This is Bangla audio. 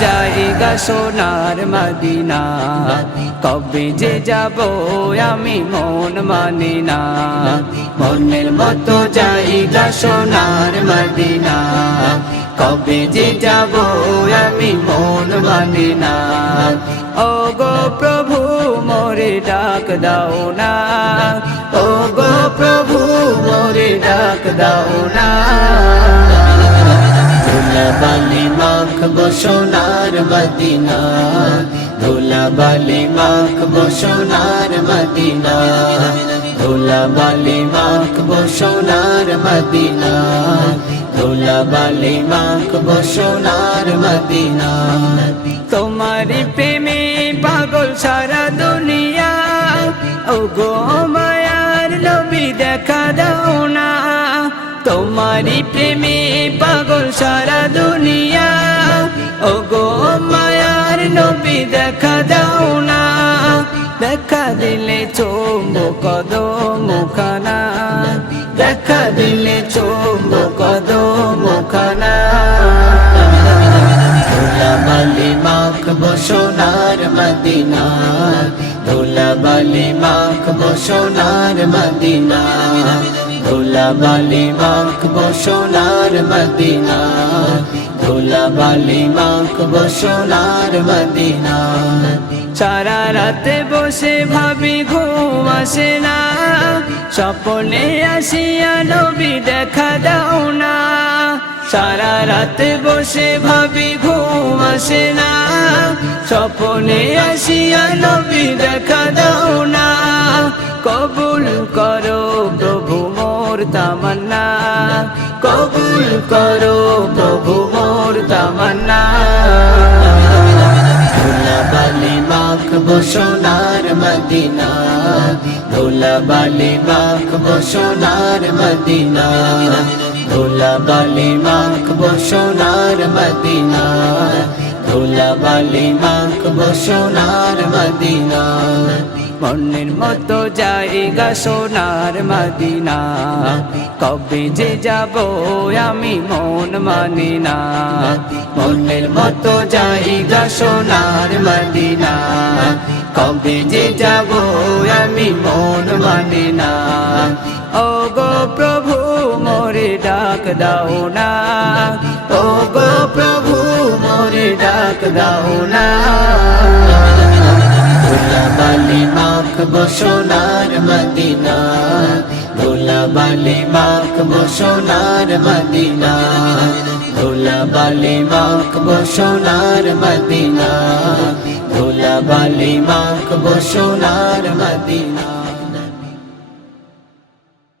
জায়গা সোনার মদিনা। কবে যে যাব আমি মন মানি না। মনের মতো জায়গা সোনার মদিনা। কবে যে যাব আমি মন মানি না। ও গো প্রভু মোরে ডাক দাও না। ও গো প্রভু মোরে ডাক দাও না। মাখ সোনার মদিনা। ধুলাবালি মাখ সোনার মদিনা। ধুলাবালি মাখ সোনার মদিনা। ধুলাবালি মাখ সোনার মদিনা। তোমারি প্রেমে পাগল সারা দুনিয়া। ও গো মায়ার নবী দেখা দাও না। তোমারি প্রেমে পাগল সারা দুনিয়া। ও মায়ার নবী দেখা দাও না। দেখা দিলে চোম্ব কদ মুখানা দেখা দিলে চোম্ব কদ মুখানা ধুলাবালি মাখ সোনার মদিনা। ধুলাবালি মাখ সোনার মদিনা। ধুলাবালি মাখ সোনার মদিনা। ধুলাবালি মাখ সোনার মদিনা। সারা রাতে বসে ভাবি ঘুম আসে না। স্বপনে আসিয়া নবী দেখা দাও না। সারা রাতে বসে ভাবি ঘুম আসে না। স্বপনে আসিয়া নবী দেখা দাও না। কবুল করো তামান্না, কবুল করো প্রভু মোর তামান্না। ধুলাবালি মাখ সোনার মদিনা, ধুলাবালি মাখ সোনার মদিনা, ধুলাবালি মাখ সোনার মদিনা, ধুলাবালি মাখ সোনার মদিনা। মনের মতো জায়গা সোনার মদিনা। কবে যে যাব আমি মন মানি না। মনের মতো জায়গা সোনার মদিনা। কবে যে যাব আমি মন মানি না। ও গো প্রভু, মোরে ডাক দাও না। ও গো প্রভু, মোরে ডাক দাও না। মাখ সোনার মদিনা। ধুলাবালি মাখবো সোনার মদিনা। ধুলাবালি মাখবো সোনার মদিনা। বালে মাক সোনার মদিনা।